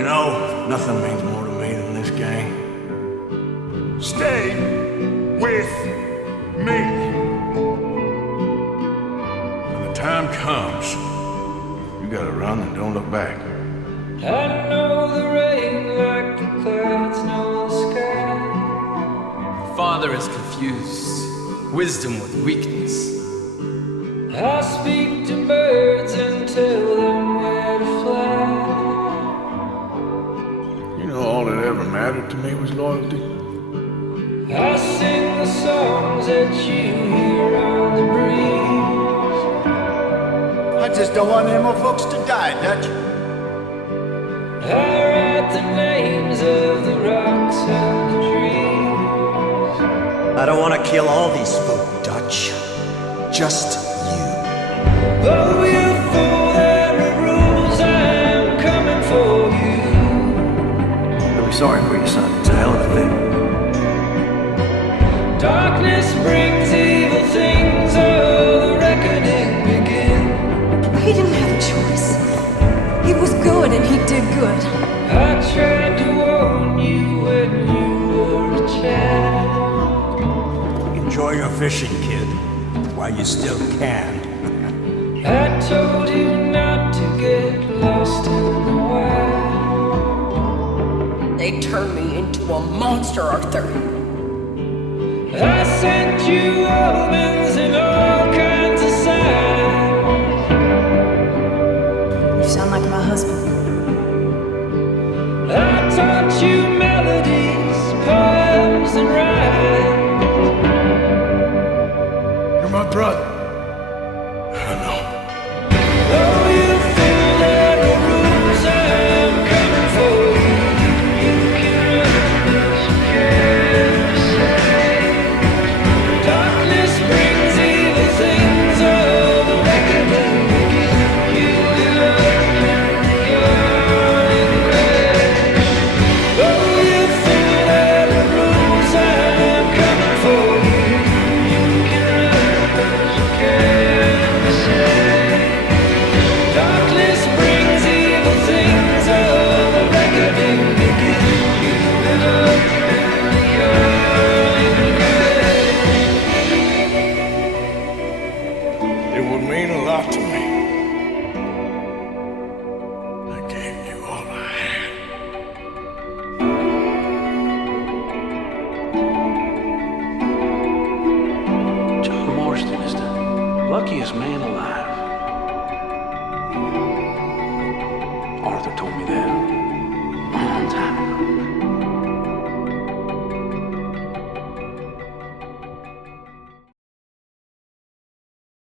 You know, nothing means more to me than this gang. Stay with me. When the time comes, you gotta run and don't look back. I know the rain like the clouds know the sky. Father is confused, wisdom with weakness. I speak to birds and tell them where to fly. You know, all that ever mattered to me was loyalty. I sing the songs that you hear on the breeze. I just don't want any more folks to die, Dutch. I write the names of the rocks and the trees. I don't want to kill all these folk, Dutch. Just you. Oh, you fool, there are rules, I'm coming for you. I'll be sorry for you, son. It's a hell of a thing. Darkness brings evil things, oh, the reckoning begins. He didn't have a choice. He was good and he did good. I tried to warn you when you were a child. Enjoy your fishing, kid, while you still can. I told you not to get lost in the wild. They turned me into a monster, Arthur. I sent you omens and all kinds of signs. You sound like my husband. I taught you melodies, poems, and rhymes. You're my brother. I know. Oh, you fool, there are rules, I'm coming for you. You can run, but you can't save. Darkness brings evil things, oh, the reckoning begins. You will open your grave. Oh, you fool, there are rules, I'm coming for you. You can run, but you can't save. Darkness brings evil things, oh, the reckoning begins. You will open your grave. It would mean a lot to me. I gave you all I had. John Marston is the luckiest man alive.